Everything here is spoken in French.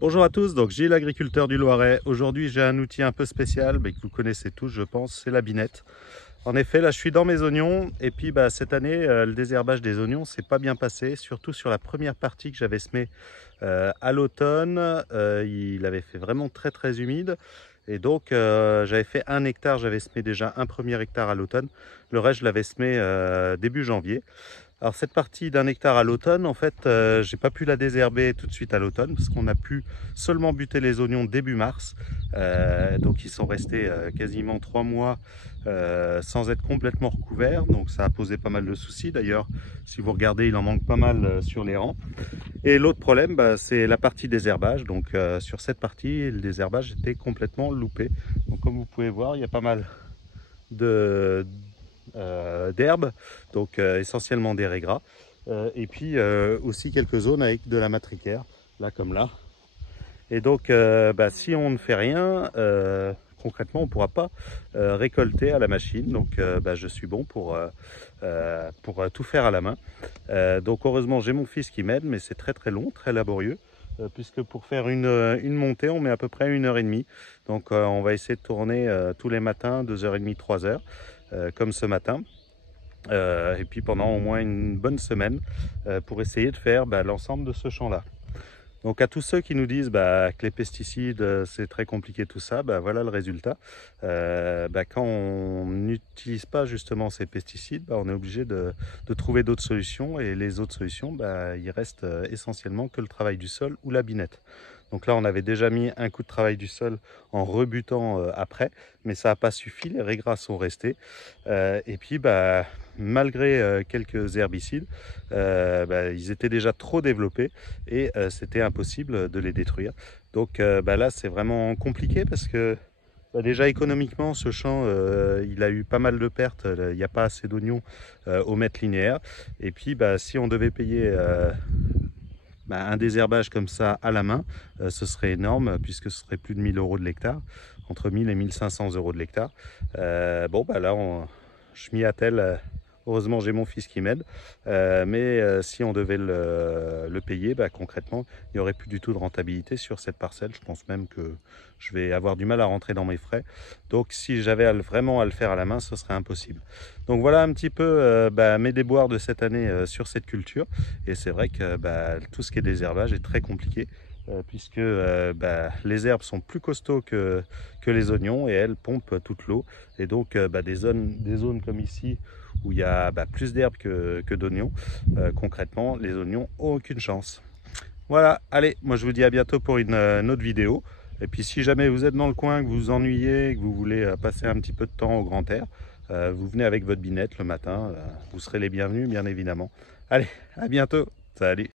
Bonjour à tous, donc Gilles, agriculteur du Loiret. Aujourd'hui, j'ai un outil un peu spécial mais que vous connaissez tous, je pense, c'est la binette. En effet, là, je suis dans mes oignons et puis cette année, le désherbage des oignons s'est pas bien passé, surtout sur la première partie que j'avais semée à l'automne. Il avait fait vraiment très humide et donc j'avais fait 1 hectare, j'avais semé déjà un premier hectare à l'automne. Le reste, je l'avais semé début janvier. Alors cette partie d'1 hectare à l'automne, en fait, j'ai pas pu la désherber tout de suite à l'automne parce qu'on a pu seulement buter les oignons début mars. Donc ils sont restés quasiment 3 mois sans être complètement recouverts. Donc ça a posé pas mal de soucis. D'ailleurs, si vous regardez, il en manque pas mal sur les rangs. Et l'autre problème, c'est la partie désherbage. Donc sur cette partie, le désherbage était complètement loupé. Donc comme vous pouvez voir, il y a pas mal d'herbes, donc essentiellement des raies gras, et puis aussi quelques zones avec de la matricaire, là comme là. Et donc si on ne fait rien, concrètement on ne pourra pas récolter à la machine. Donc je suis bon pour tout faire à la main. Donc heureusement j'ai mon fils qui m'aide, mais c'est très long, très laborieux. Puisque pour faire une montée, on met à peu près 1 h 30. Donc on va essayer de tourner tous les matins, 2 h 30, 3 h, comme ce matin. Et puis pendant au moins une bonne semaine pour essayer de faire l'ensemble de ce champ-là. Donc à tous ceux qui nous disent que les pesticides c'est très compliqué tout ça, voilà le résultat. Quand on n'utilise pas justement ces pesticides, on est obligé de trouver d'autres solutions, et les autres solutions, il reste essentiellement que le travail du sol ou la binette. Donc là on avait déjà mis un coup de travail du sol en rebutant après, mais ça n'a pas suffi, les raies grasses sont restées. Et puis malgré quelques herbicides, ils étaient déjà trop développés et c'était impossible de les détruire. Donc là c'est vraiment compliqué parce que déjà économiquement ce champ il a eu pas mal de pertes, il n'y a pas assez d'oignons au mètre linéaire. Et puis si on devait payer un désherbage comme ça à la main, ce serait énorme puisque ce serait plus de 1 000 € de l'hectare, entre 1 000 et 1 500 € de l'hectare. Là je m'y attelle. Heureusement j'ai mon fils qui m'aide, mais si on devait le payer, concrètement il n'y aurait plus du tout de rentabilité sur cette parcelle. Je pense même que je vais avoir du mal à rentrer dans mes frais. Donc si j'avais vraiment à le faire à la main, ce serait impossible. Donc voilà un petit peu mes déboires de cette année sur cette culture. Et c'est vrai que tout ce qui est désherbage est très compliqué, puisque les herbes sont plus costauds que les oignons et elles pompent toute l'eau. Et donc des zones comme ici où il y a plus d'herbes que d'oignons, concrètement les oignons ont aucune chance. Voilà, allez, moi je vous dis à bientôt pour une autre vidéo. Et puis si jamais vous êtes dans le coin, que vous vous ennuyez, que vous voulez passer un petit peu de temps au grand air, vous venez avec votre binette le matin, vous serez les bienvenus bien évidemment. Allez, à bientôt, salut.